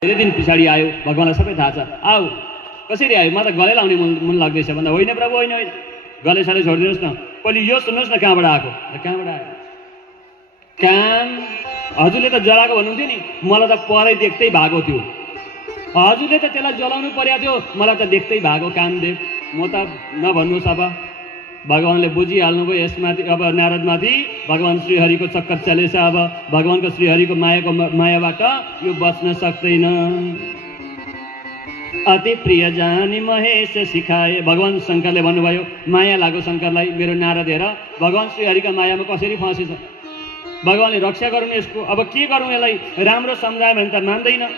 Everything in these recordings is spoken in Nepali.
धेरै दिन पछाडि आयो, भगवानलाई सबै थाहा छ। आऊ, कसरी आयो? म त गले लाउने मन लाग्दैछ भन्दा, होइन प्रभु होइन, गले साले छोडिदिनुहोस् न, पहिले यो सुन्नुहोस् न कहाँबाट आएको। कहाँबाट आयो? काम हजुरले त जलाएको भन्नुहुन्थ्यो नि, मलाई त परै देख्दै भागो थियो। हजुरले त त्यसलाई जलाउनु परेको थियो, मलाई त देख्दै भागो कामदेव। म त नभन्नुहोस्। अब भगवानले बुझिहाल्नुभयो यसमाथि, अब नारदमाथि भगवान श्रीहरिको चक्कर चलेछ। अब भगवानको श्रीहरिको मायाबाट यो बच्न सक्दैन। अति प्रिय जानी महेश सिकाए, भगवान शङ्करले भन्नुभयो, माया लाग्यो शङ्करलाई मेरो नारद हेर भगवान श्रीहरिका मायामा कसरी फसेछ। भगवानले रक्षा गर्नु यसको। अब के गरौँ यसलाई? राम्रो सम्झायो भने त मान्दैन।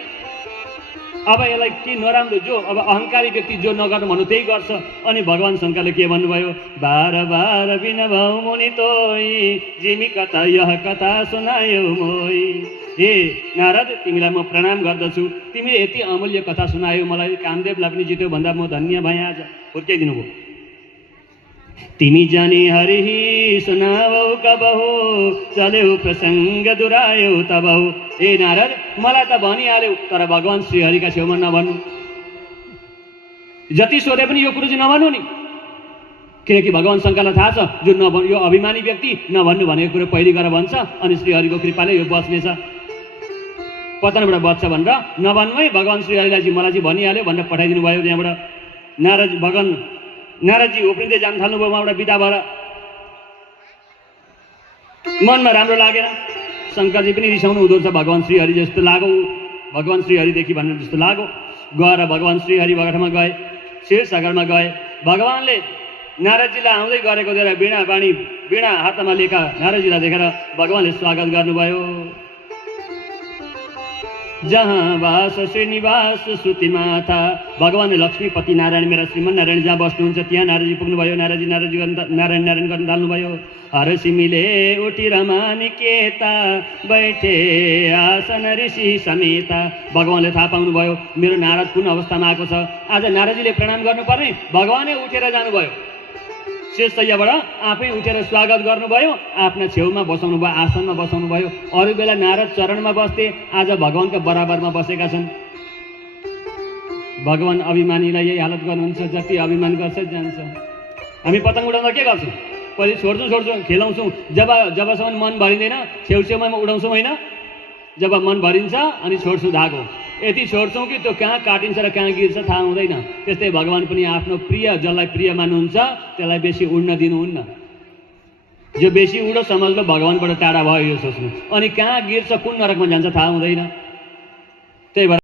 अब यसलाई के नराम्रो, जो अब अहङ्कारी व्यक्ति जो नगर्नु भन्नु त्यही गर्छ। अनि भगवान शङ्करले के भन्नुभयो, बार बार बिन भाउ मुनि तोई जिमी कथा यह कथा सुनायो मोई। हे नारद, तिमीलाई म प्रणाम गर्दछु, तिमीले यति अमूल्य कथा सुनायो मलाई, कामदेवलाई पनि जित्यो भन्दा म धन्य भएँ। आज हुर्काइदिनु भयो। तिमी जानी हरि सुनावौ कबहु चल्यौ प्रसङ्ग दुरायौ तबहु। हे नारद, मलाई त भनिहाल्यौ, तर भगवान श्रीहरिका छेउमा नभन्नु। जति सोधे पनि यो कुरो चाहिँ नभन्नु नि, किनकि भगवान शङ्करलाई थाहा छ जो यो अभिमानी व्यक्ति नभन्नु भनेको कुरो पहिले गएर भन्छ, अनि श्रीहरिको कृपाले यो बच्नेछ, पतनबाट बच्छ भनेर नभन्नु है। भगवान श्रीहरिलाई चाहिँ मलाई चाहिँ भनिहाल्यो भनेर पठाइदिनु भयो। त्यहाँबाट नारदजी उफ्रिँदै जान थाल्नुभयो उहाँबाट बिदा भएर। मनमा राम्रो लागेन, शङ्करजी पनि रिसाउनु हुँदो रहेछ भगवान श्रीहरि जस्तो लाग्यो, भगवान श्रीहरिदेखि भनेर जस्तो लाग्यो। गएर भगवान श्रीहरि बगठामा गए, क्षीरसागरमा गए। भगवानले नारदजीलाई आउँदै गरेको देखेर वीणा हातमा लिएका नारदजीलाई देखेर भगवानले स्वागत गर्नुभयो। जहाँ वास श्रीनिवास श्रुति माथा, भगवानले लक्ष्मीपति नारायण मेरा श्रीमन नारायण जहाँ बस्नुहुन्छ त्यहाँ नारदजी पुग्नुभयो। नारायण गर्न थाल्नुभयो। हर सिमिले उठी रमानिकेता बैठे आसन ऋषि समेता। भगवानले थाहा पाउनुभयो मेरो नारद कुन अवस्थामा आएको छ। आज नारदजीले प्रणाम गर्नुपर्ने, भगवानै उठेर जानुभयो। शेषशय्याबाट आफै उठेर स्वागत गर्नुभयो, आफ्ना छेउमा बसाउनु भयो, आसनमा बसाउनु भयो। अरू बेला नारद चरणमा बस्थे, आज भगवानको बराबरमा बसेका छन्। भगवान अभिमानीलाई यही हालत गर्नुहुन्छ, जति अभिमान गर्छ जान्छ। हामी पतंग उडाउँदा के गर्छौँ? पहिले छोड्छौँ खेलाउँछौँ, जबसम्म मन भरिँदैन छेउछेउमा उडाउँछौँ होइन। जब मन भरिन्छ अनि छोड्छौँ धागो, यति छोड्छौँ कि त्यो कहाँ काटिन्छ र कहाँ गिर्छ थाहा हुँदैन। त्यस्तै भगवान पनि आफ्नो प्रिय, जसलाई प्रिय मान्नुहुन्छ त्यसलाई बेसी उड्न दिनुहुन्न। जो बेसी उडो समझ लो भगवानबाट टाढा भयो यो सोच्नु, अनि कहाँ गिर्छ कुन नरकमा जान्छ थाहा हुँदैन। त्यही भएर